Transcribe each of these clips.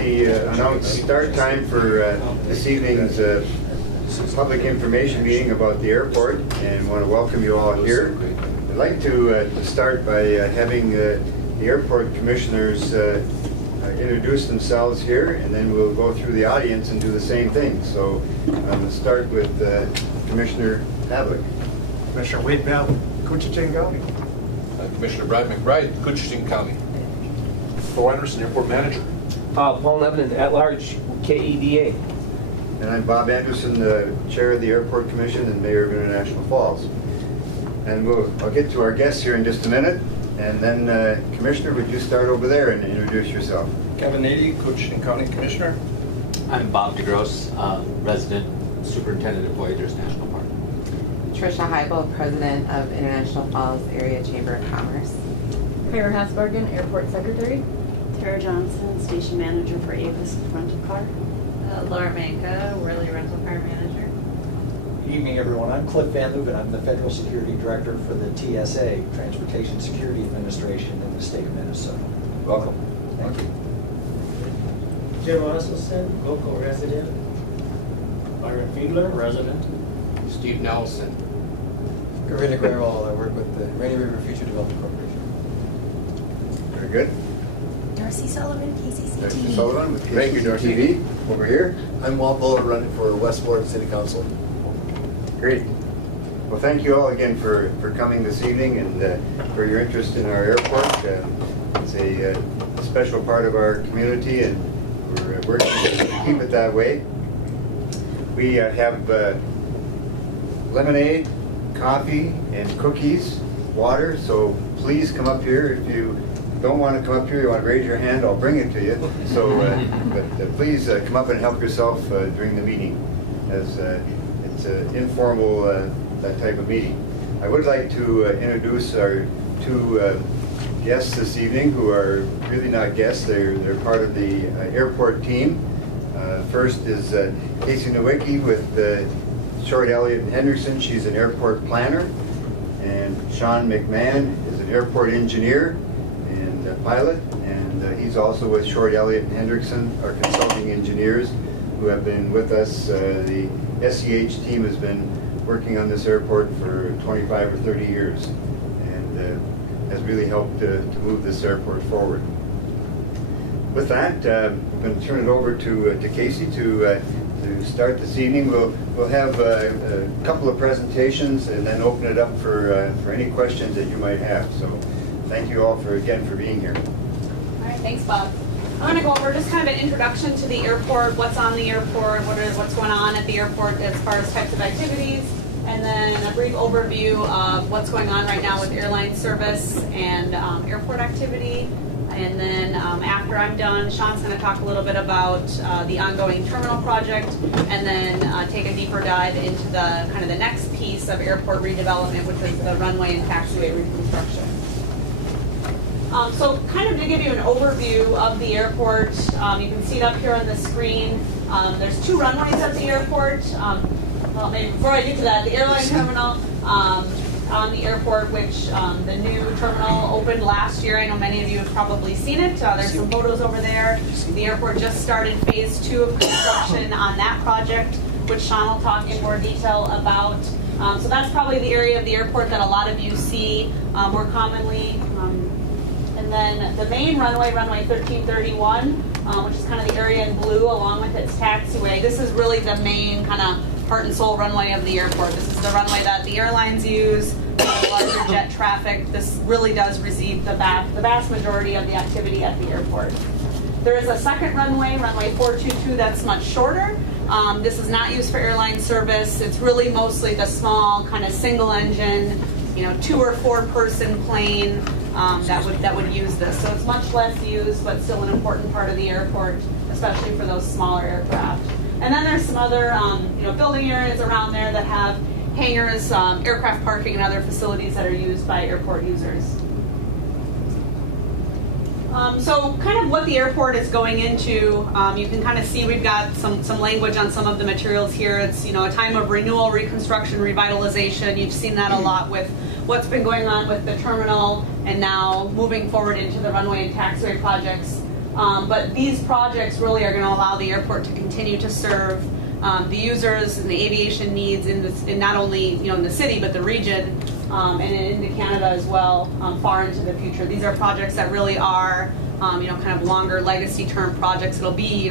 the announced start time for this evening's public information meeting about the airport, and want to welcome you all here. I'd like to start by having the airport commissioners introduce themselves here, and then we'll go through the audience and do the same thing. So I'm going to start with Commissioner Pavlik. Commissioner Wade Pavlik, Couchiching County. Commissioner Brad McBride, Couchiching County. Bo Anderson, Airport Manager. Paul Nevin, at-large, KEDA. And I'm Bob Anderson, the Chair of the Airport Commission and Mayor of International Falls. And I'll get to our guests here in just a minute. And then, Commissioner, would you start over there and introduce yourself? Kevin Nady, Couchiching County Commissioner. I'm Bob DeGrosse, resident superintendent at Voyageurs National Park. Tricia Heibel, President of International Falls Area Chamber of Commerce. Claire Hasbergen, Airport Secretary. Tara Johnson, Station Manager for Avis Rental Car. Laura Manka, Worley Rental Car Manager. Good evening, everyone. I'm Cliff Van Leuven. I'm the Federal Security Director for the TSA, Transportation Security Administration in the state of Minnesota. Welcome. Thank you. Jim Osselson, local resident. Byron Fiedler, resident. Steve Nelson. Karina Grewal, I work with the Rainy River Future Development Corporation. Very good. Darcy Sullivan, KCCT. Darcy Sullivan with KCCT over here. I'm Walt Buller, running for West Florida City Council. Great. Well, thank you all again for coming this evening and for your interest in our airport. It's a special part of our community, and we're working to keep it that way. We have lemonade, coffee, and cookies, water, so please come up here. If you don't want to come up here, you want to raise your hand, I'll bring it to you. So, but please come up and help yourself during the meeting, as it's an informal, that type of meeting. I would like to introduce our two guests this evening, who are really not guests, they're part of the airport team. First is Casey Nowicki with Short Elliott and Hendrickson. She's an airport planner. And Sean McMahon is an airport engineer and pilot, and he's also with Short Elliott and Hendrickson, our consulting engineers who have been with us. The SEH team has been working on this airport for 25 or 30 years, and has really helped to move this airport forward. With that, I'm going to turn it over to Casey to start this evening. We'll have a couple of presentations and then open it up for any questions that you might have. So thank you all again for being here. All right, thanks, Bob. I'm going to go over just kind of an introduction to the airport, what's on the airport, what's going on at the airport as far as types of activities, and then a brief overview of what's going on right now with airline service and airport activity. And then after I'm done, Sean's going to talk a little bit about the ongoing terminal project, and then take a deeper dive into the kind of the next piece of airport redevelopment, which is the runway and taxiway reconstruction. So kind of to give you an overview of the airport, you can see it up here on the screen. There's two runways at the airport. Well, maybe before I get to that, the airline terminal on the airport, which the new terminal opened last year. I know many of you have probably seen it. There's some photos over there. The airport just started phase 2 of construction on that project, which Sean will talk in more detail about. So that's probably the area of the airport that a lot of you see more commonly. And then the main runway, runway 1331, which is kind of the area in blue along with its taxiway. This is really the main kind of heart and soul runway of the airport. This is the runway that the airlines use, the larger jet traffic. This really does receive the vast majority of the activity at the airport. There is a second runway, runway 422, that's much shorter. This is not used for airline service. It's really mostly the small kind of single engine, 2 or 4 person plane that would use this. So it's much less used, but still an important part of the airport, especially for those smaller aircraft. And then there's some other building areas around there that have hangars, aircraft parking, and other facilities that are used by airport users. So kind of what the airport is going into, you can kind of see we've got some language on some of the materials here. It's a time of renewal, reconstruction, revitalization. You've seen that a lot with what's been going on with the terminal and now moving forward into the runway and taxiway projects. But these projects really are going to allow the airport to continue to serve the users and the aviation needs in not only in the city but the region and into Canada as well, far into the future. These are projects that really are kind of longer legacy term projects. It'll be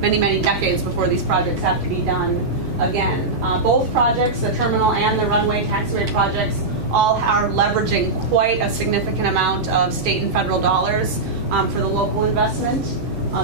many decades before these projects have to be done again. Both projects, the terminal and the runway taxiway projects, all are leveraging quite a significant amount of state and federal dollars for the local investment.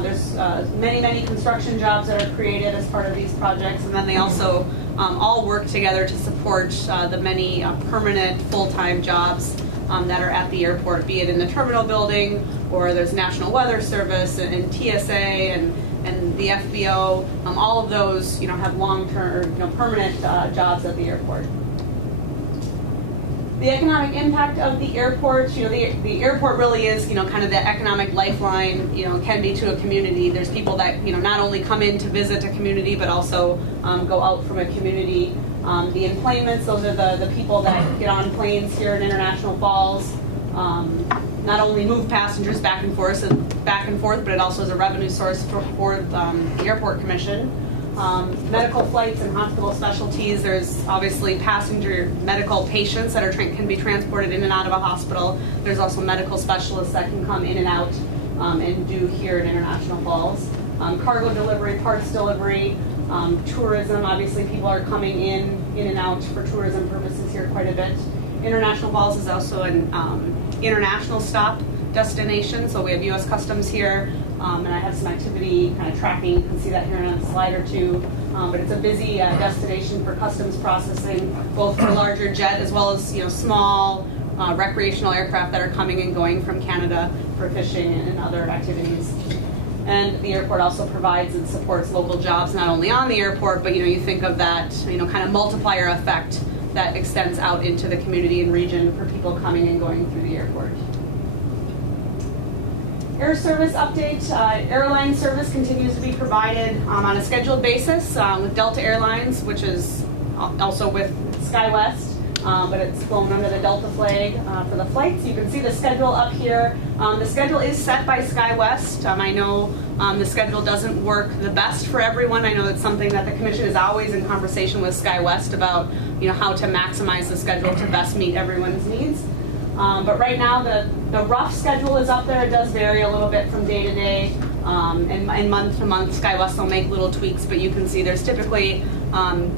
There's many construction jobs that are created as part of these projects, and then they also all work together to support the many permanent full-time jobs that are at the airport, be it in the terminal building, or there's National Weather Service and TSA and the FBO. All of those have long-term, permanent jobs at the airport. The economic impact of the airport, the airport really is, kind of the economic lifeline, can be to a community. There's people that, not only come in to visit a community, but also go out from a community. The employments, those are the people that get on planes here in International Falls, not only move passengers back and forth, but it also is a revenue source for the Airport Commission. Medical flights and hospital specialties. There's obviously passenger medical patients that can be transported in and out of a hospital. There's also medical specialists that can come in and out and do here in International Falls. Cargo delivery, parts delivery, tourism. Obviously, people are coming in and out for tourism purposes here quite a bit. International Falls is also an international stop destination, so we have U.S. Customs here. And I have some activity kind of tracking. You can see that here on a slide or two. But it's a busy destination for customs processing, both for larger jet as well as small recreational aircraft that are coming and going from Canada for fishing and other activities. And the airport also provides and supports local jobs, not only on the airport, but you think of that kind of multiplier effect that extends out into the community and region for people coming and going through the airport. Air service update. Airline service continues to be provided on a scheduled basis with Delta Airlines, which is also with SkyWest, but it's flown under the Delta flag for the flights. You can see the schedule up here. The schedule is set by SkyWest. I know the schedule doesn't work the best for everyone. I know that's something that the Commission is always in conversation with SkyWest about how to maximize the schedule to best meet everyone's needs. But right now, the rough schedule is up there. It does vary a little bit from day to day, and month to month. SkyWest will make little tweaks, but you can see there's typically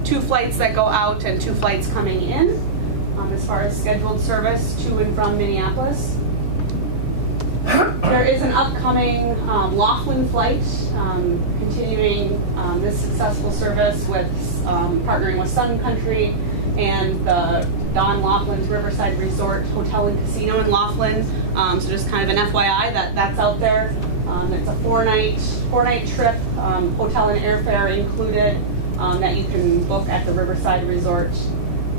2 flights that go out and 2 flights coming in as far as scheduled service to and from Minneapolis. There is an upcoming Laughlin flight continuing this successful service with partnering with Sun Country and the Don Laughlin's Riverside Resort Hotel and Casino in Laughlin. So just kind of an FYI that's out there. It's a four-night trip, hotel and airfare included, that you can book at the Riverside Resort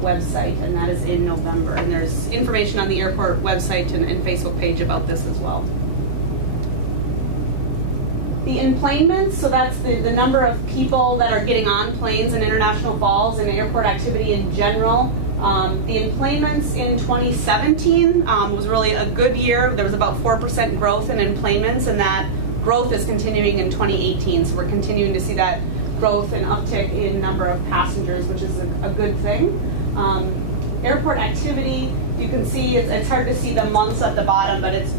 website, and that is in November. And there's information on the airport website and Facebook page about this as well. The enplanements, so that's the number of people that are getting on planes in International Falls and airport activity in general. The enplanements in 2017 was really a good year. There was about 4% growth in enplanements, and that growth is continuing in 2018. So we're continuing to see that growth and uptick in number of passengers, which is a good thing. Airport activity, you can see it's hard to see the months at the bottom, but it's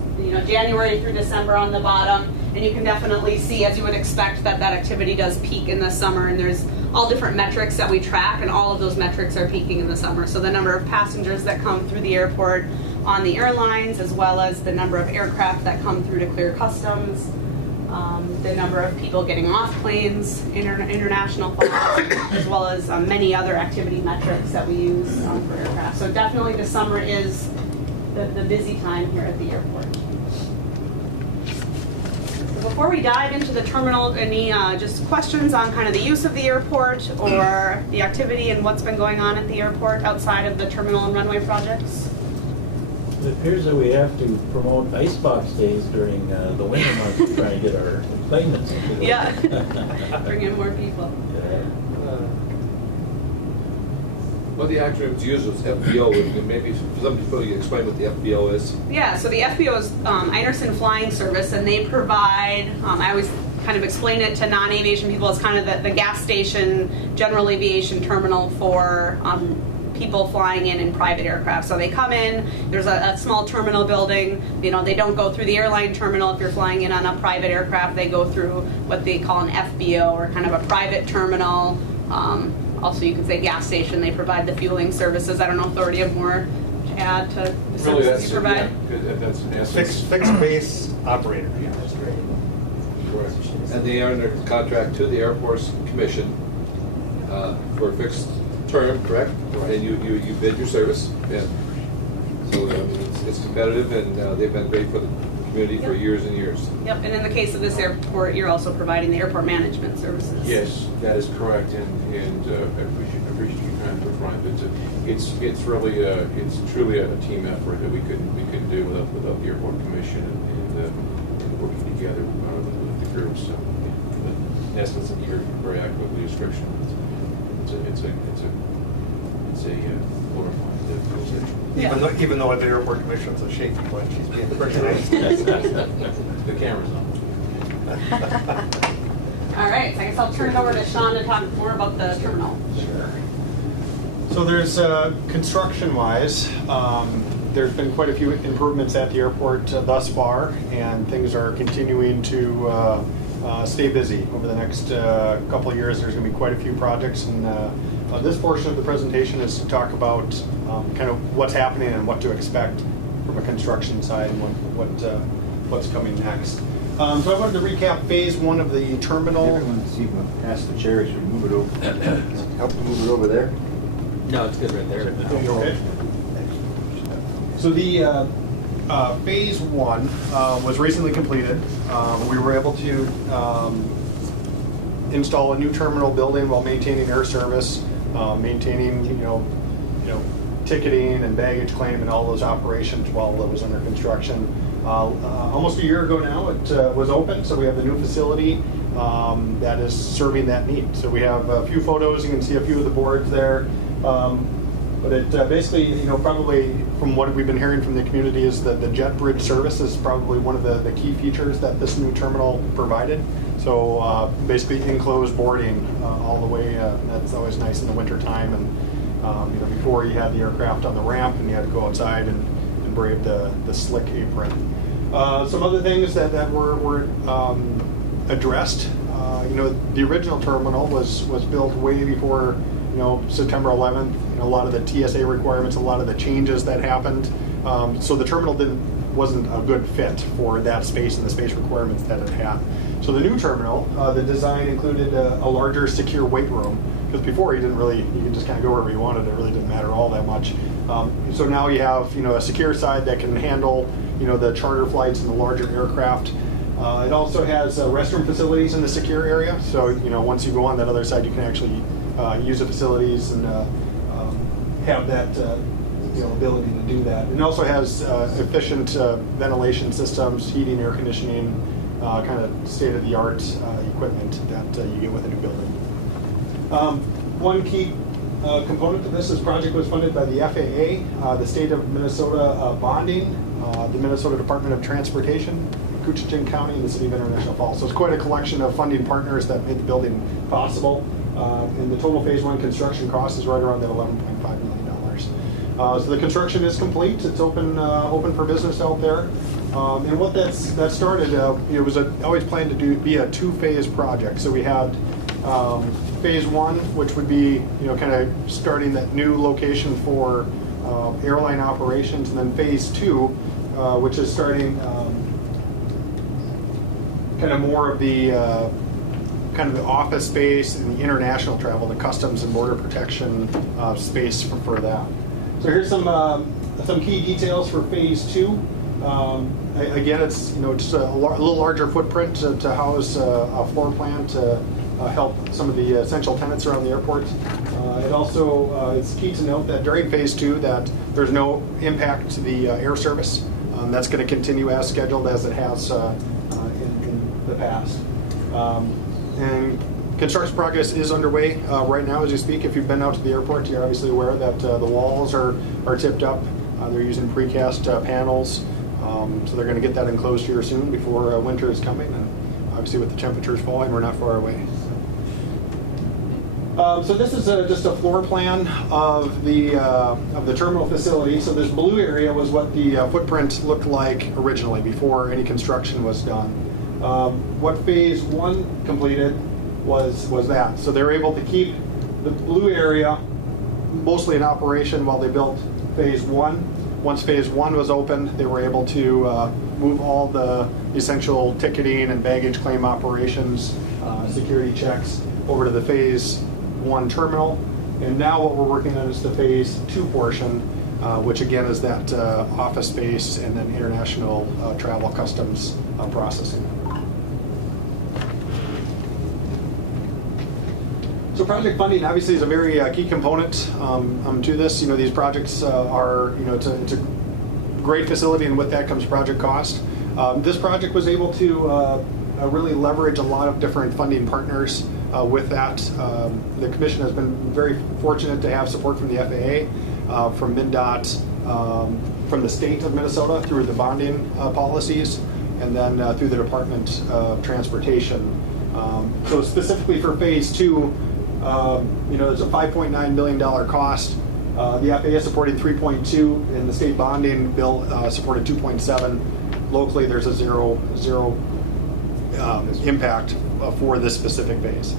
January through December on the bottom. And you can definitely see, as you would expect, that activity does peak in the summer, and there's all different metrics that we track, and all of those metrics are peaking in the summer. So the number of passengers that come through the airport on the airlines, as well as the number of aircraft that come through to clear customs, the number of people getting off planes, international flights, as well as many other activity metrics that we use for aircraft. So definitely the summer is the busy time here at the airport. Before we dive into the terminal, any just questions on kind of the use of the airport or the activity and what's been going on at the airport outside of the terminal and runway projects? It appears that we have to promote icebox days during the winter months to try and get our enplanements. Yeah, bring in more people. Well, the acronyms used was FBO, and maybe somebody explain what the FBO is. Yeah, so the FBO is Einerson Flying Service, and they provide, I always kind of explain it to non-aviation people as kind of the gas station, general aviation terminal for people flying in private aircraft. So they come in, there's a small terminal building, you know, they don't go through the airline terminal. If you're flying in on a private aircraft, they go through what they call an FBO, or kind of a private terminal. Also, you could say gas station. They provide the fueling services. I don't know if they already have more to add to the services you provide. That's in essence. Fixed base operator. Yeah, that's great. Correct. And they are under contract to the Air Force Commission for a fixed term, correct? And you bid your service. And so it's competitive, and they've been great for the community for years and years. Yep, and in the case of this airport, you're also providing the airport management services. Yes, that is correct, and I appreciate you trying to front. It's really it's truly a team effort that we couldn't do without the airport commission and working together with the groups. So, in essence, you're very accurately description. It's a glorified organization. Yeah. Even though the airport commission's a shaky one, she's being pretty nice. The camera's on. All right, so I guess I'll turn it over to Sean to talk more about the terminal. Sure. So there's construction-wise, there's been quite a few improvements at the airport thus far, and things are continuing to stay busy. Over the next couple of years, there's going to be quite a few projects, and this portion of the presentation is to talk about kind of what's happening and what to expect from a construction side and what's coming next. So I wanted to recap phase one of the terminal. Everyone see, pass the chairs or move it over. Help to move it over there. No, it's good right there. Okay. So the phase one was recently completed. We were able to install a new terminal building while maintaining air service, maintaining you know ticketing and baggage claim and all those operations while it was under construction. Almost a year ago now, it was open, so we have the new facility that is serving that need. So we have a few photos. You can see a few of the boards there. But it basically, probably from what we've been hearing from the community is that the jet bridge service is probably one of the key features that this new terminal provided. So basically enclosed boarding all the way. That's always nice in the wintertime. And before you had the aircraft on the ramp and you had to go outside and brave the slick apron. Some other things that were addressed. The original terminal was built way before September 11th. A lot of the TSA requirements, a lot of the changes that happened. So the terminal wasn't a good fit for that space and the space requirements that it had. So the new terminal, the design included a larger secure weight room, because before you could just kind of go wherever you wanted. It really didn't matter all that much. So now you have a secure side that can handle the charter flights and the larger aircraft. It also has restroom facilities in the secure area. So once you go on that other side, you can actually use the facilities and have that ability to do that. It also has efficient ventilation systems, heating, air conditioning, kind of state-of-the-art equipment that you get with a new building. One key component to this project was funded by the FAA, the state of Minnesota bonding, the Minnesota Department of Transportation, Coochin County, and the city of International Falls. So it's quite a collection of funding partners that made the building possible. And the total phase one construction cost is right around that $11.5 million. So the construction is complete. It's open for business out there. And what that started, it was always planned to be a two-phase project. So we had phase one, which would be kind of starting that new location for airline operations, and then phase two, which is starting kind of more of the kind of the office space and the international travel, the customs and border protection space for that. So here's some key details for phase two. Again, it's just a little larger footprint to house a floor plan to help some of the essential tenants around the airport. It also it's key to note that during phase two that there's no impact to the air service. That's going to continue as scheduled as it has in the past. And Construction progress is underway right now as you speak. If you've been out to the airport, you're obviously aware that the walls are tipped up. They're using precast panels, so they're going to get that enclosed here soon before winter is coming. And obviously with the temperatures falling, we're not far away. So this is just a floor plan of the terminal facility. So this blue area was what the footprint looked like originally before any construction was done. What phase 1 completed was that. So they were able to keep the blue area mostly in operation while they built phase 1. Once phase 1 was open, they were able to move all the essential ticketing and baggage claim operations, security checks over to the phase 1 terminal. And now what we're working on is the phase 2 portion, which again is that office space and then international travel customs processing. So project funding obviously is a very key component to this. These projects are, it's a great facility, and with that comes project cost. This project was able to really leverage a lot of different funding partners with that. The Commission has been very fortunate to have support from the FAA, from MnDOT, from the state of Minnesota through the bonding policies, and then through the Department of Transportation. So specifically for phase 2, there's a $5.9 million cost. The FAA supported 3.2, and the state bonding bill supported 2.7. Locally, there's a zero impact for this specific phase.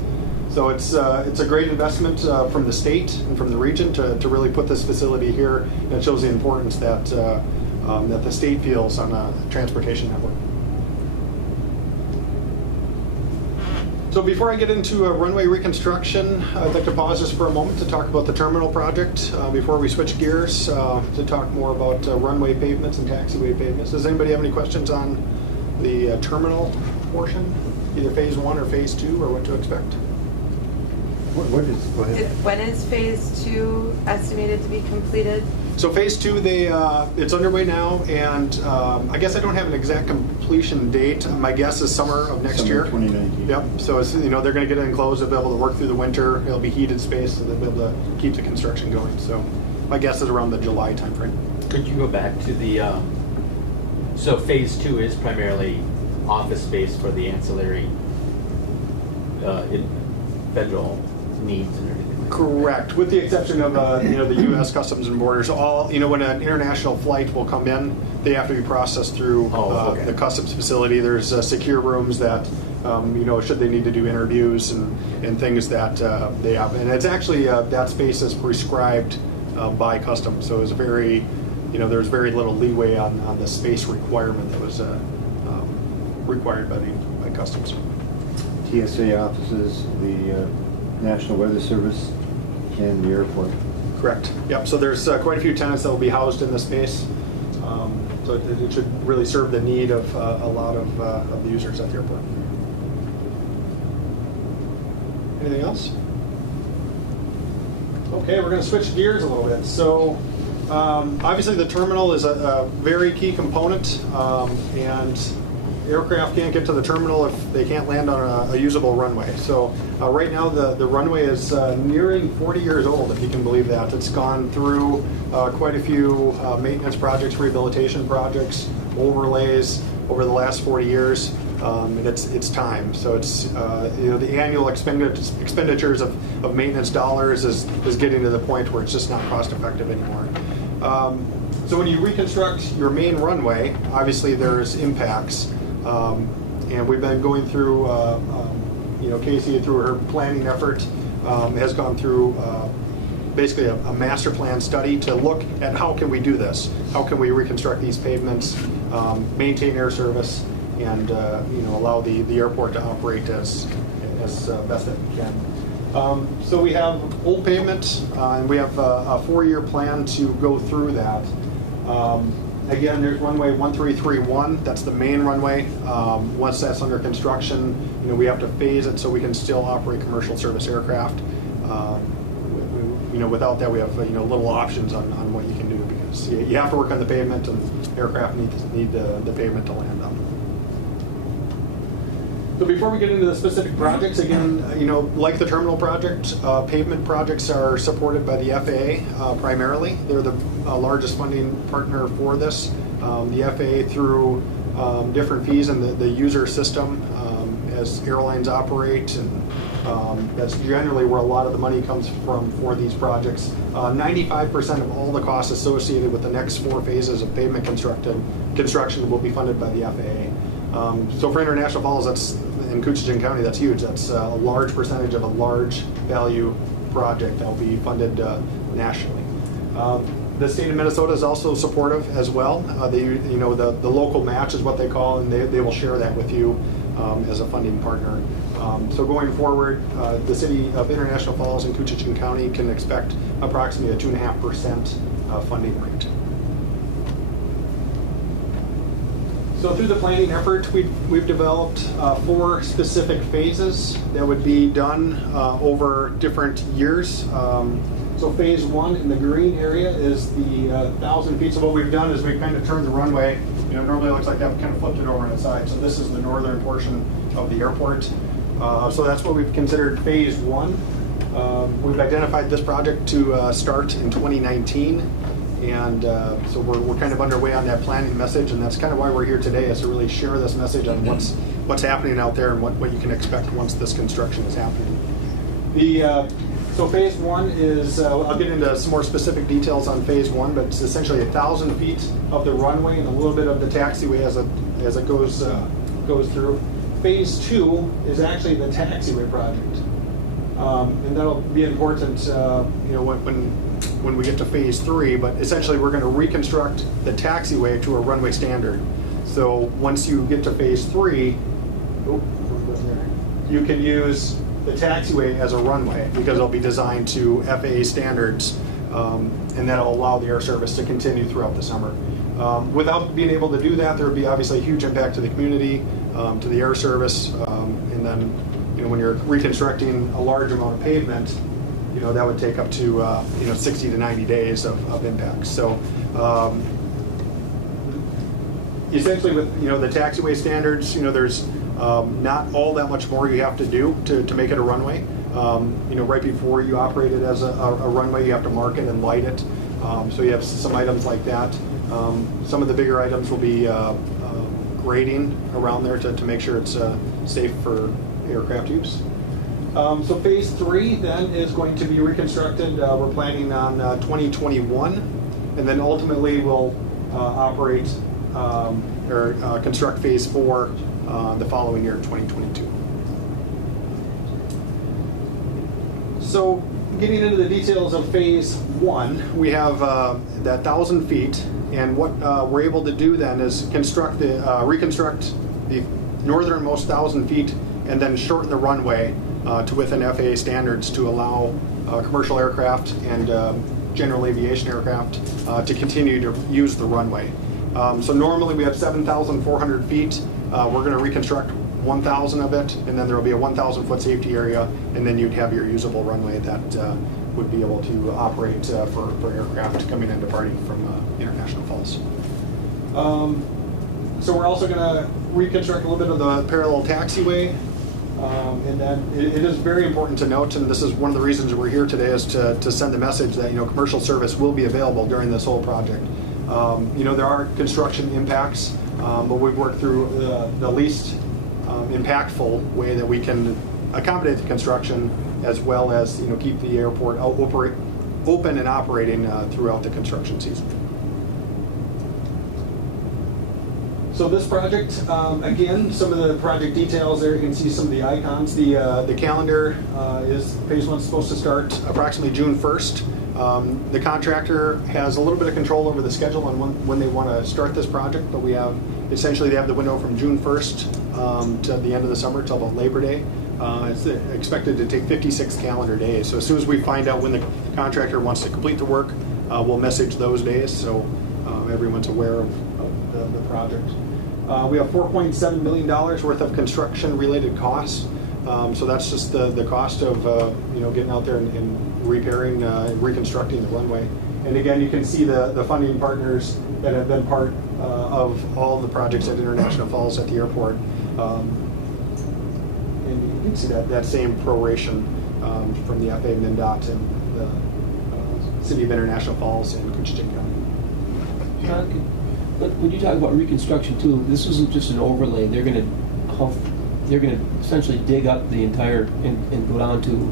So it's a great investment from the state and from the region to really put this facility here. And it shows the importance that that the state feels on a transportation network. So before I get into runway reconstruction, I'd like to pause just for a moment to talk about the terminal project before we switch gears to talk more about runway pavements and taxiway pavements. Does anybody have any questions on the terminal portion, either phase 1 or phase 2, or what to expect? Go ahead. When is phase 2 estimated to be completed? So phase 2, it's underway now, and I guess I don't have an exact completion date. My guess is summer of next year. 2019. Yep. So it's, they're going to get it enclosed. They'll be able to work through the winter. It'll be heated space, so they'll be able to keep the construction going. So my guess is around the July timeframe. Could you go back to the? So phase 2 is primarily office space for the ancillary federal needs and everything. Correct, with the exception of the U.S. Customs and Borders. All when an international flight will come in, they have to be processed through the customs facility. There's secure rooms that should they need to do interviews and things that they have. And it's actually that space is prescribed by customs, so it's very there's very little leeway on the space requirement that was required by customs. TSA offices, the National Weather Service, and the airport. Correct. Yep. So there's quite a few tenants that will be housed in the space. So it should really serve the need of a lot of the users at the airport. Anything else? Okay, we're going to switch gears a little bit. So obviously the terminal is a very key component, and aircraft can't get to the terminal if they can't land on a usable runway. So right now the runway is nearing 40 years old, if you can believe that. It's gone through quite a few maintenance projects, rehabilitation projects, overlays over the last 40 years, and it's time. So it's the annual expenditures of maintenance dollars is getting to the point where it's just not cost effective anymore. So when you reconstruct your main runway, obviously there's impacts. And we've been going through, Casey through her planning effort has gone through basically a master plan study to look at how can we do this? How can we reconstruct these pavements, maintain air service, and allow the airport to operate as best that we can. So we have old pavement, and we have a 4-year plan to go through that. Again, there's runway 1331. That's the main runway. Once that's under construction, we have to phase it so we can still operate commercial service aircraft. Without that, we have little options on what you can do, because you have to work on the pavement, and aircraft need the pavement to land on. So before we get into the specific projects, again, like the terminal project, pavement projects are supported by the FAA primarily. They're the largest funding partner for this. The FAA through different fees in the user system as airlines operate, and that's generally where a lot of the money comes from for these projects. 95% of all the costs associated with the next 4 phases of pavement construction will be funded by the FAA. So for International Falls, that's in Coochin County, that's huge. That's a large percentage of a large value project that will be funded nationally. The state of Minnesota is also supportive as well. The local match is what they call, and they will share that with you as a funding partner. So going forward, the city of International Falls and Coochin County can expect approximately a 2.5% funding rate. So through the planning effort, we've developed 4 specific phases that would be done over different years. So phase 1 in the green area is the 1,000 feet. So what we've done is we've kind of turned the runway. Normally it looks like that, we kind of flipped it over on its side. So this is the northern portion of the airport. So that's what we've considered phase 1. We've identified this project to start in 2019. And so we're kind of underway on that planning message, and that's kind of why we're here today, is to really share this message on what's happening out there and what you can expect once this construction is happening. So phase 1 is, I'll get into some more specific details on phase 1, but it's essentially 1,000 feet of the runway and a little bit of the taxiway as it goes through. Phase 2 is actually the taxiway project, and that'll be important, when we get to phase 3. But essentially, we're going to reconstruct the taxiway to a runway standard. So once you get to phase 3, you can use the taxiway as a runway because it'll be designed to FAA standards, and that'll allow the air service to continue throughout the summer. Without being able to do that, there would be obviously a huge impact to the community, to the air service, and then when you're reconstructing a large amount of pavement, that would take up to 60 to 90 days of impact. So essentially with the taxiway standards, there's not all that much more you have to do to make it a runway. Right before you operate it as a runway, you have to mark it and light it. So you have some items like that. Some of the bigger items will be grading around there to make sure it's safe for aircraft use. So phase 3 then is going to be reconstructed. We're planning on 2021, and then ultimately we'll operate or construct phase 4 the following year, 2022. So getting into the details of phase 1, we have that 1,000 feet, and what we're able to do then is reconstruct the northernmost 1,000 feet and then shorten the runway to within FAA standards to allow commercial aircraft and general aviation aircraft to continue to use the runway. So normally we have 7,400 feet. We're going to reconstruct 1,000 of it, and then there will be a 1,000-foot safety area, and then you'd have your usable runway that would be able to operate for aircraft coming in departing from International Falls. So we're also going to reconstruct a little bit of the parallel taxiway. And then it is very important to note, and this is one of the reasons we're here today, is to send the message that commercial service will be available during this whole project. There are construction impacts, but we've worked through the least impactful way that we can accommodate the construction, as well as keep the airport open and operating throughout the construction season. So this project, again, some of the project details there, you can see some of the icons. The calendar is phase 1 supposed to start approximately June 1st. The contractor has a little bit of control over the schedule on when they want to start this project, but we have, essentially they have the window from June 1st to the end of the summer till about Labor Day. It's expected to take 56 calendar days. So as soon as we find out when the contractor wants to complete the work, we'll message those days so everyone's aware of the project. We have $4.7 million worth of construction-related costs. So that's just the cost of getting out there and repairing, reconstructing the runway. And again, you can see the funding partners that have been part of all the projects at International Falls at the airport. and you can see that same proration from the FA, MnDOT, and the City of International Falls and Coochin County. John, but when you talk about reconstruction too, this isn't just an overlay. They're gonna essentially dig up the entire and go down to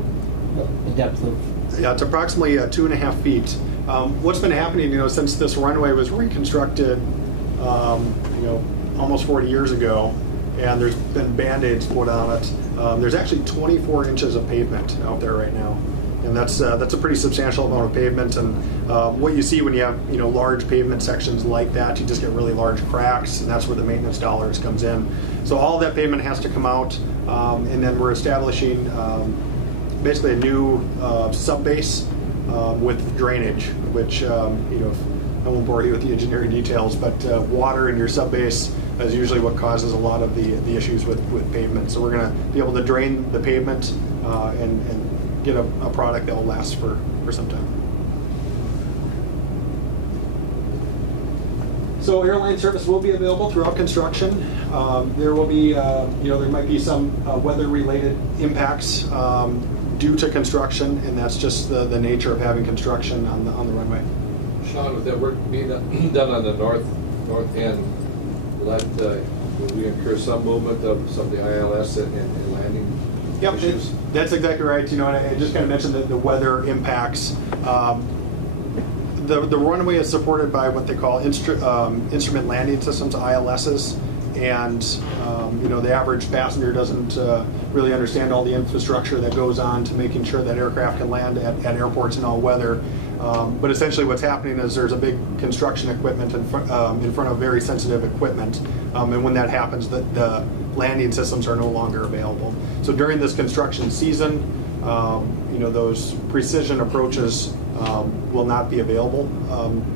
a depth of. Yeah, it's approximately 2.5 feet. What's been happening, since this runway was reconstructed, almost 40 years ago, and there's been Band-Aids put on it. There's actually 24 inches of pavement out there right now, and that's a pretty substantial amount of pavement. And what you see when you have large pavement sections like that, you just get really large cracks, and that's where the maintenance dollars comes in. So all of that pavement has to come out, and then we're establishing basically a new sub-base with drainage, which I won't bore you with the engineering details, but water in your sub-base is usually what causes a lot of the issues with pavement. So we're going to be able to drain the pavement and get a product that will last for some time. So airline service will be available throughout construction. There will be, there might be some weather-related impacts due to construction, and that's just the nature of having construction on the runway. Sean, with that work being done on the north end, will we incur some movement of some of the ILS and landing issues? That's exactly right. I just kind of mentioned the weather impacts. The runway is supported by what they call instrument landing systems, ILSs, and the average passenger doesn't really understand all the infrastructure that goes on to making sure that aircraft can land at airports in all weather. But essentially what's happening is there's a big construction equipment in front of very sensitive equipment, and when that happens, the landing systems are no longer available. So during this construction season, those precision approaches will not be available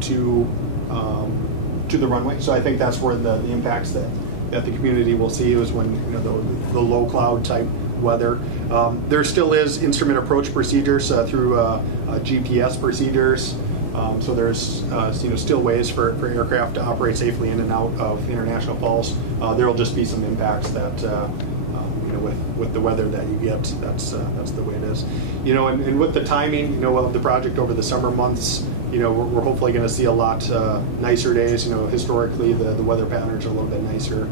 to the runway. So I think that's where the impacts that the community will see is when the low cloud type weather. There still is instrument approach procedures through GPS procedures. So there's still ways for aircraft to operate safely in and out of International Falls. There will just be some impacts that with the weather that you get. That's the way it is. And with the timing of the project over the summer months, we're hopefully going to see a lot nicer days. Historically the weather patterns are a little bit nicer,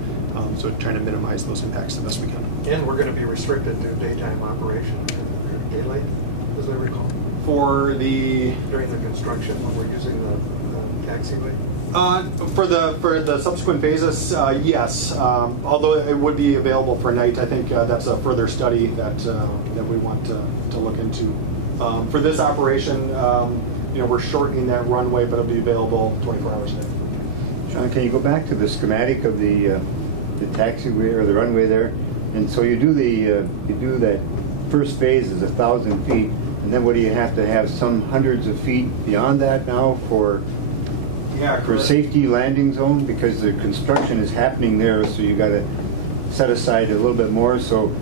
so trying to minimize those impacts the best we can. And we're going to be restricted to daytime operation, daylight, as I recall. During the construction when we're using the taxiway? For the subsequent phases, yes. Although it would be available for night, I think that's a further study that we want to look into. For this operation, we're shortening that runway, but it'll be available 24 hours a day. Sean, can you go back to the schematic of the taxiway or the runway there? And so you do that first phase is 1,000 feet, and then what do you have to have some hundreds of feet beyond that now for safety landing zone, because the construction is happening there, so you got to set aside a little bit more. So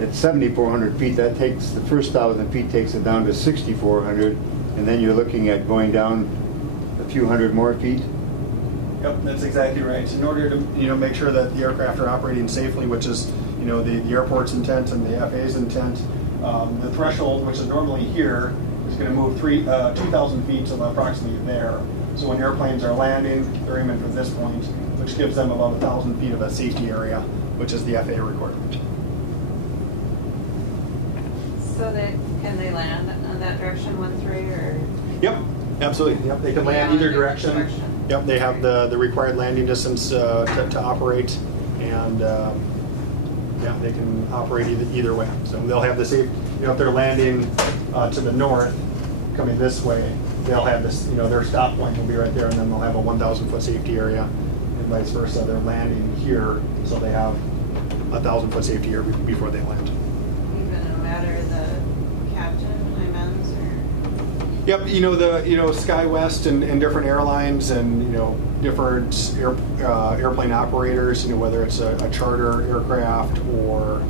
at 7,400 feet, that takes the first 1,000 feet takes it down to 6,400, and then you're looking at going down a few hundred more feet. Yep, that's exactly right. In order to make sure that the aircraft are operating safely, which is the airport's intent and the FAA's intent, the threshold, which is normally here, is going to move 2,000 feet to approximately there. So when airplanes are landing, they're aiming from this point, which gives them about 1,000 feet of a safety area, which is the FAA requirement. So can they land on that direction 1-3 or? Yep, absolutely. Yep, they can land either direction. Yep, they have the required landing distance to operate, and they can operate either way. So they'll have the safe. If they're landing to the north, coming this way, they'll have this. Their stop point will be right there, and then they'll have a 1,000-foot safety area, and vice versa. They're landing here, so they have a 1,000-foot safety area before they land. Even no matter the captain, IMEMS, or? Yep, SkyWest and different airlines and different airplane operators. Whether it's a charter aircraft or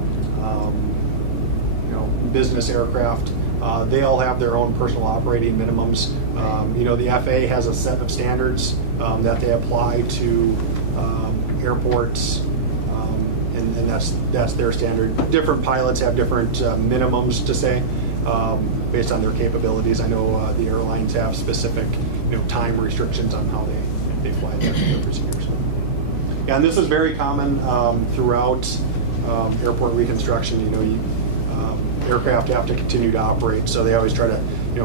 business aircraft, they all have their own personal operating minimums. The FAA has a set of standards that they apply to airports, and and that's their standard. Different pilots have different minimums to say based on their capabilities. I know the airlines have specific time restrictions on how they fly their procedures. Yeah, and this is very common throughout airport reconstruction. Aircraft have to continue to operate, so they always try to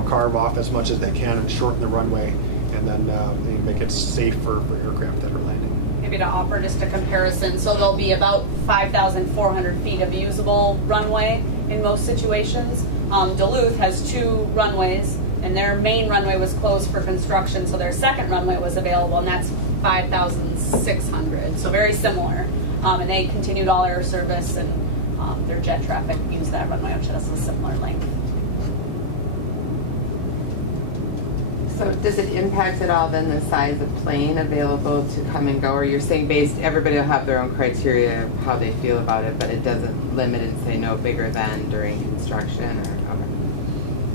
carve off as much as they can and shorten the runway, and then they make it safe for aircraft that are landing. Maybe to offer just a comparison, so there'll be about 5,400 feet of usable runway in most situations. Duluth has 2 runways, and their main runway was closed for construction, so their second runway was available, and that's 5,600, so very similar. And they continued all air service, and their jet traffic used that runway, which has a similar length. So does it impact at all then the size of plane available to come and go? Or you're saying everybody will have their own criteria of how they feel about it, but it doesn't limit and say no bigger than during construction?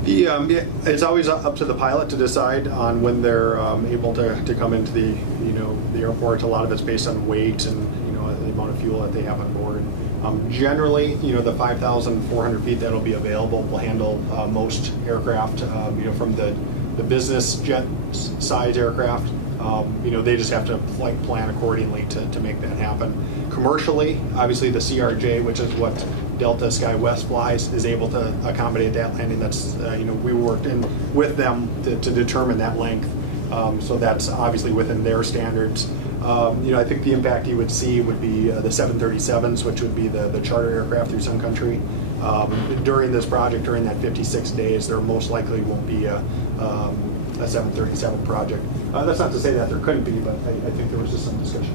It's always up to the pilot to decide on when they're able to come into the airport. A lot of it's based on weight and the amount of fuel that they have on board. Generally, the 5,400 feet that'll be available will handle most aircraft. From the business jet size aircraft, they just have to flight plan accordingly to make that happen. Commercially, obviously the CRJ, which is what Delta SkyWest flies, is able to accommodate that landing. That's we worked in with them to determine that length. So that's obviously within their standards. I think the impact you would see would be the 737s, which would be the charter aircraft through Sun Country. During this project, during that 56 days, there most likely won't be a 737 project. That's not to say that there couldn't be, but I think there was just some discussion.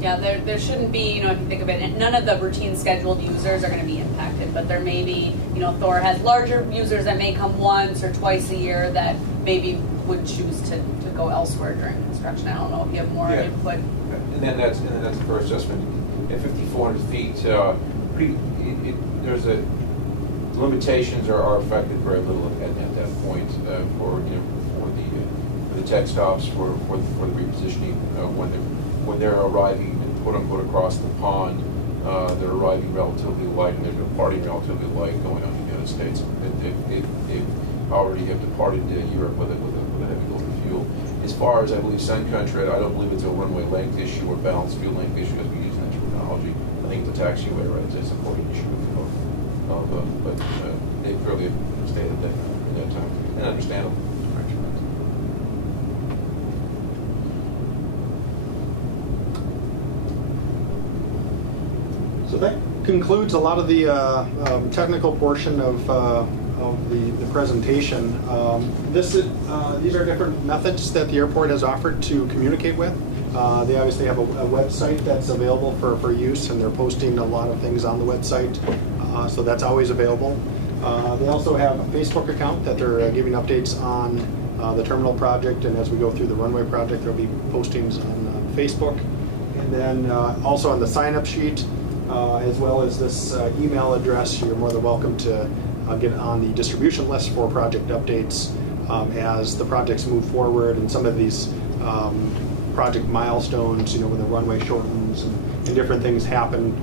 Yeah, there shouldn't be, if you think of it, none of the routine scheduled users are going to be impacted, but there may be, Thor has larger users that may come once or twice a year that maybe would choose to go elsewhere during construction. I don't know if you have more input. And then that's the first adjustment. At 5,400 feet, there's the limitations are affected very little at that point for the tech stops for the repositioning when they're arriving quote unquote across the pond. They're arriving relatively light and they're departing relatively light going on to the United States. They already have departed to Europe with a heavy load of fuel. As far as I believe Sun Country, I don't believe it's a runway length issue or balanced fuel length issue as we use that terminology. I think it's a taxiway, right? It's a supporting issue but they clearly stated that at that time, and understandable. So that concludes a lot of the technical portion of the presentation. These are different methods that the airport has offered to communicate with. They obviously have a website that's available for use, and they're posting a lot of things on the website, so that's always available. They also have a Facebook account that they're giving updates on the terminal project, and as we go through the runway project, there'll be postings on Facebook. And then also on the sign-up sheet, as well as this email address, you're more than welcome to get on the distribution list for project updates as the projects move forward and some of these project milestones, when the runway shortens and different things happen.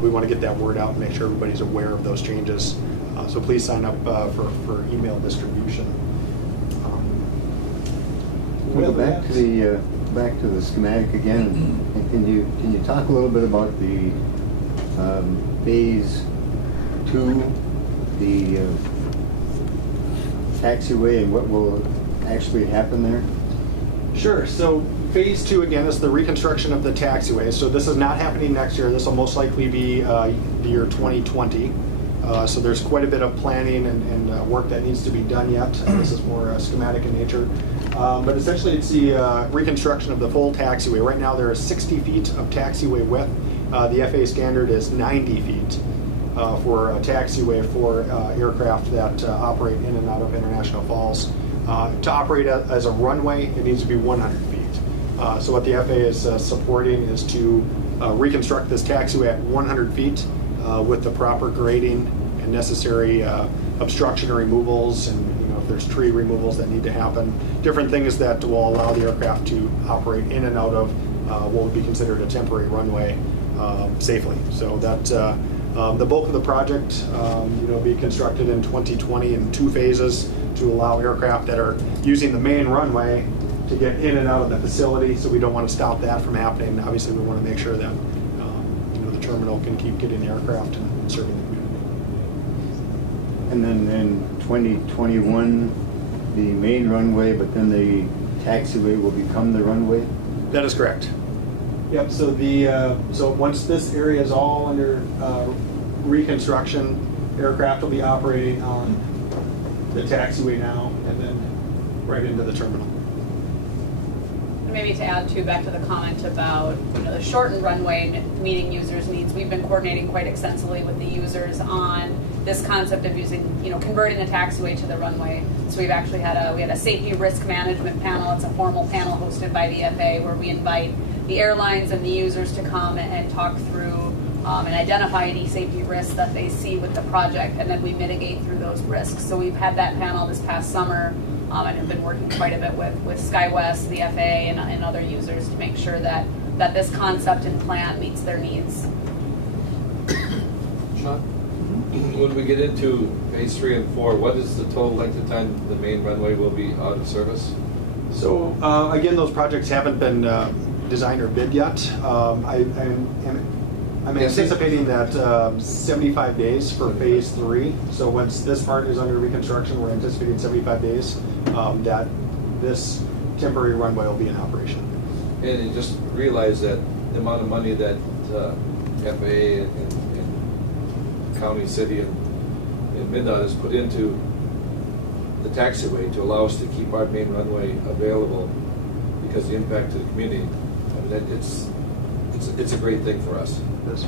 We want to get that word out and make sure everybody's aware of those changes. So please sign up for email distribution. We'll go back to the schematic again. Can you talk a little bit about the phase 2, the taxiway, and what will actually happen there? Sure. So phase 2 again is the reconstruction of the taxiway. So this is not happening next year. This will most likely be the year 2020. So there's quite a bit of planning and work that needs to be done yet. This is more schematic in nature. But essentially it's the reconstruction of the full taxiway. Right now there is 60 feet of taxiway width. The FAA standard is 90 feet for a taxiway for aircraft that operate in and out of International Falls. To operate as a runway, it needs to be 100 feet. So what the FAA is supporting is to reconstruct this taxiway at 100 feet with the proper grading and necessary obstruction removals, and if there's tree removals that need to happen, different things that will allow the aircraft to operate in and out of what would be considered a temporary runway safely. So that the bulk of the project will be constructed in 2020 in 2 phases to allow aircraft that are using the main runway to get in and out of the facility. So we don't want to stop that from happening. Obviously, we want to make sure that the terminal can keep getting aircraft and serving the community. And then in 2021, the main runway, but then the taxiway will become the runway? That is correct. Yep, so so once this area is all under reconstruction, aircraft will be operating on the taxiway now and then right into the terminal. Maybe to add to back to the comment about the shortened runway meeting users' needs, we've been coordinating quite extensively with the users on this concept of using, converting the taxiway to the runway. So we've actually had a safety risk management panel. It's a formal panel hosted by the FAA where we invite the airlines and the users to come and talk through and identify any safety risks that they see with the project, and then we mitigate through those risks. So we've had that panel this past summer. And have been working quite a bit with SkyWest, the FAA, and other users to make sure that this concept and plan meets their needs. Sean? When we get into phase 3 and 4, what is the total length of time the main runway will be out of service? So again, those projects haven't been designed or bid yet. I'm anticipating that 75 days for phase 3. So once this part is under reconstruction, we're anticipating 75 days that this temporary runway will be in operation. And you just realize that the amount of money that FAA and county, city, and MnDOT has put into the taxiway to allow us to keep our main runway available because of the impact to the community. I mean, it's a great thing for us. Yes.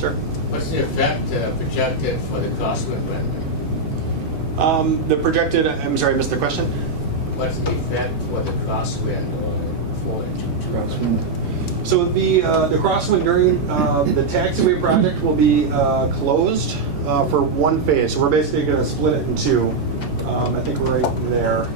Sure. What's the effect projected for the Crosswind runway? The projected, I'm sorry, I missed the question? What's the effect for the Crosswind for the Crosswind? So the Crosswind during the taxiway project will be closed for 1 phase. So we're basically going to split it in 2. I think right there.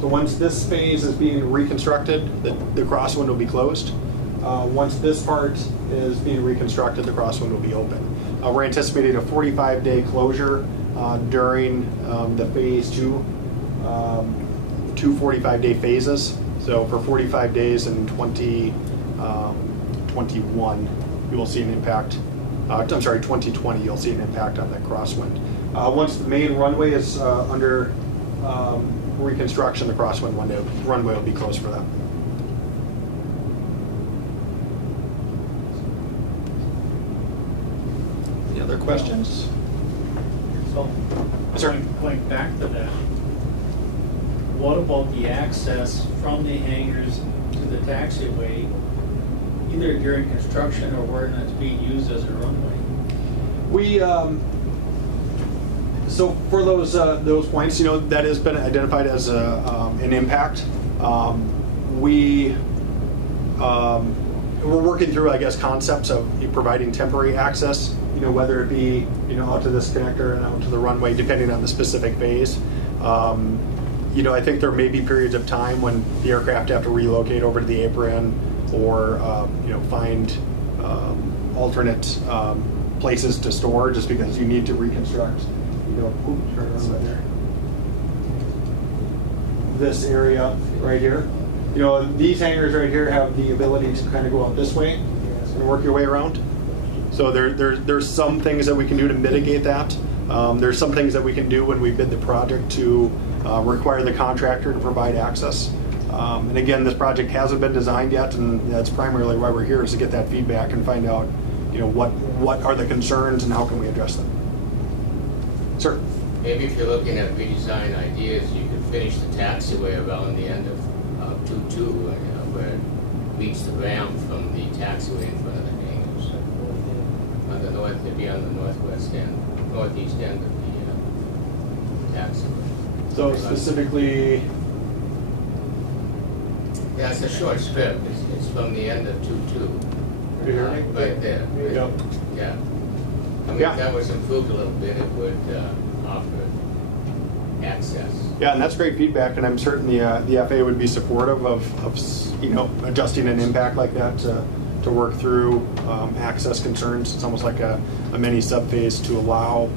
So once this phase is being reconstructed, the Crosswind will be closed. Once this part is being reconstructed, the Crosswind will be open. We're anticipating a 45-day closure during the phase 2, 2 45-day phases. So for 45 days in 2021, you will see an impact. 2020, you'll see an impact on that Crosswind. Once the main runway is under reconstruction, the Crosswind runway will be closed for that. Any other questions? So, Sir? going back to that, what about the access from the hangars to the taxiway, either during construction or where it's being used as a runway? We so for those points, that has been identified as an impact. We're working through, I guess, concepts of providing temporary access. Whether it be out to this connector and out to the runway, depending on the specific phase. I think there may be periods of time when the aircraft have to relocate over to the apron or find alternate places to store just because you need to reconstruct. Turn around right there. This area right here. These hangars right here have the ability to kind of go out this way and work your way around. So there's some things that we can do to mitigate that. There's some things that we can do when we bid the project to require the contractor to provide access. And again, this project hasn't been designed yet, and that's primarily why we're here, is to get that feedback and find out, what are the concerns and how can we address them. Sir? Maybe if you're looking at redesign ideas, you could finish the taxiway around the end of 2-2, where it meets the ramp from the taxiway in front of the hangars. On the north, it'd be on the northeast end of the taxiway. So specifically, yeah, it's a short strip. It's from the end of 2-2. Right there. Yep. Yeah. I mean, if that was improved a little bit, it would offer access. Yeah, and that's great feedback, and I'm certain the FAA would be supportive of adjusting an impact like that to to work through access concerns. It's almost like a mini subphase to allow,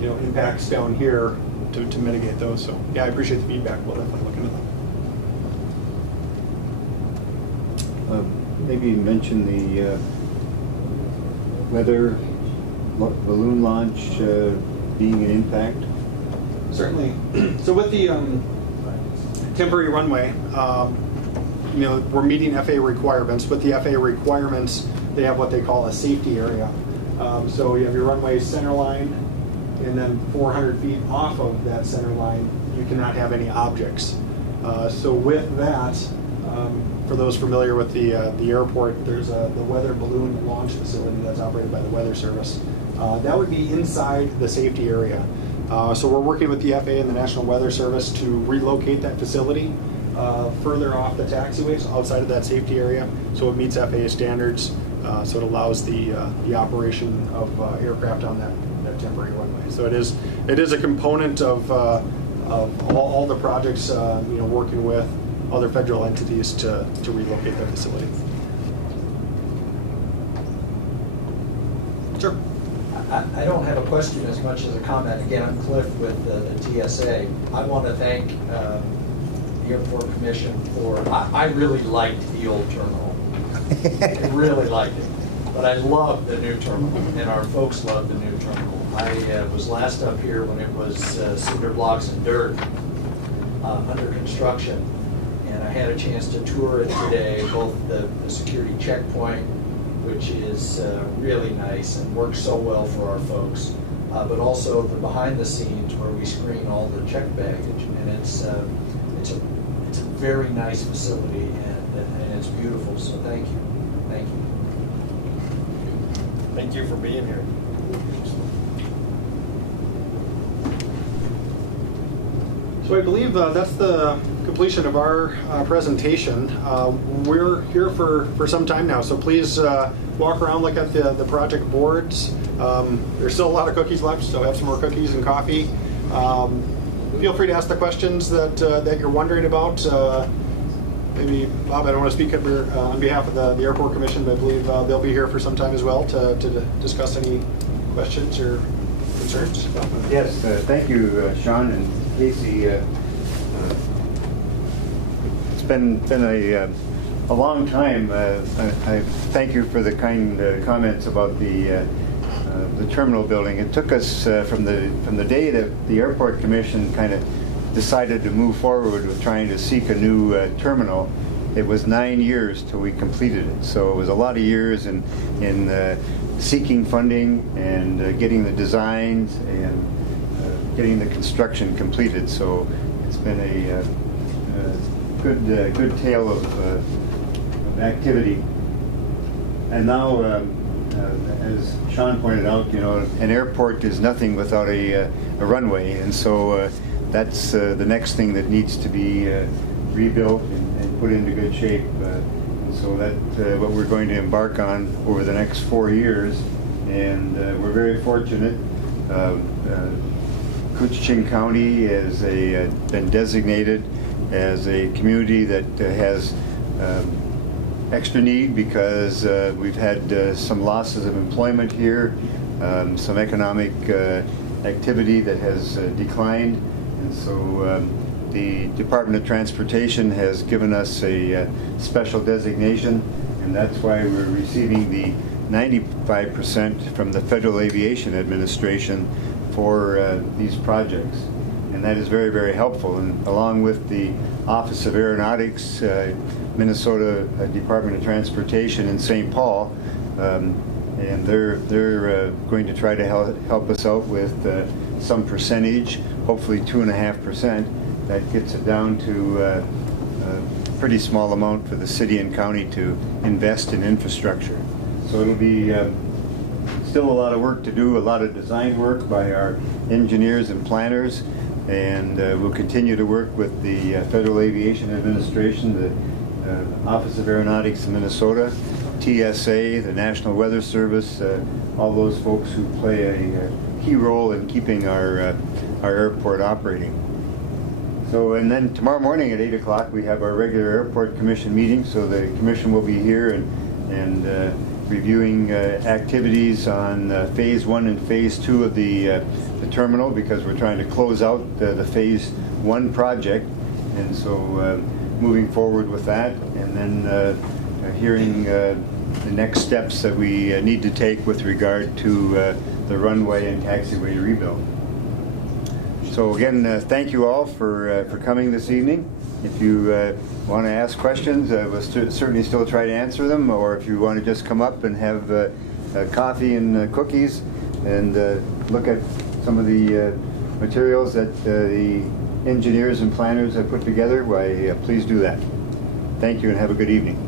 impacts down here to mitigate those. So yeah, I appreciate the feedback. We'll definitely look into them. Maybe mention the weather balloon launch being an impact. Certainly. So with the temporary runway, we're meeting FAA requirements. With the FAA requirements, they have what they call a safety area. So you have your runway center line, and then 400 feet off of that center line, you cannot have any objects. So with that, for those familiar with the airport, there's the weather balloon launch facility that's operated by the Weather Service. That would be inside the safety area. So we're working with the FAA and the National Weather Service to relocate that facility further off the taxiways, outside of that safety area, so it meets FAA standards. So it allows the operation of aircraft on that temporary runway. So it is a component of all the projects, working with other federal entities to relocate that facility. Sure. I don't have a question as much as a comment. Again, I'm Cliff with the TSA. I want to thank the Airport Commission for, I really liked the old terminal. I really liked it. But I love the new terminal, and our folks love the new terminal. I was last up here when it was cinder blocks and dirt under construction. And I had a chance to tour it today, both the security checkpoint, which is really nice and works so well for our folks, but also the behind the scenes where we screen all the checked baggage. And it's a very nice facility, and it's beautiful. So thank you. Thank you for being here. So I believe that's the completion of our presentation. We're here for some time now, so please walk around, look at the project boards. There's still a lot of cookies left, so have some more cookies and coffee. Feel free to ask the questions that you're wondering about. Maybe, Bob, I don't want to speak on behalf of the Airport Commission, but I believe they'll be here for some time as well to discuss any questions or concerns. Yes, thank you, Sean and Casey. It's been a long time. I thank you for the kind comments about the terminal building. It took us from the day that the Airport Commission kind of decided to move forward with trying to seek a new terminal. It was 9 years till we completed it. So it was a lot of years in seeking funding and getting the designs and getting the construction completed. So it's been a good tale of activity. And now, as Sean pointed out, an airport is nothing without a runway, and so that's the next thing that needs to be rebuilt and put into good shape. And so that's what we're going to embark on over the next 4 years. And we're very fortunate. Koochiching County has been designated as a community that has extra need because we've had some losses of employment here, some economic activity that has declined. And so the Department of Transportation has given us a special designation, and that's why we're receiving the 95% from the Federal Aviation Administration for these projects. And that is very, very helpful. And along with the Office of Aeronautics, Minnesota Department of Transportation in St. Paul, and they're going to try to help us out with some percentage, hopefully 2.5%. That gets it down to a pretty small amount for the city and county to invest in infrastructure. So it'll be still a lot of work to do, a lot of design work by our engineers and planners, and we'll continue to work with the Federal Aviation Administration, the Office of Aeronautics in Minnesota, TSA, the National Weather Service, all those folks who play a key role in keeping our airport operating. So, and then tomorrow morning at 8 o'clock we have our regular Airport Commission meeting, so the Commission will be here, and and reviewing activities on Phase 1 and Phase 2 of the terminal, because we're trying to close out the Phase 1 project, and so moving forward with that, and then hearing the next steps that we need to take with regard to the runway and taxiway rebuild. So again, thank you all for coming this evening. If you want to ask questions, we'll certainly still try to answer them, or if you want to just come up and have coffee and cookies and look at some of the materials that the engineers and planners have put together, why, please do that. Thank you and have a good evening.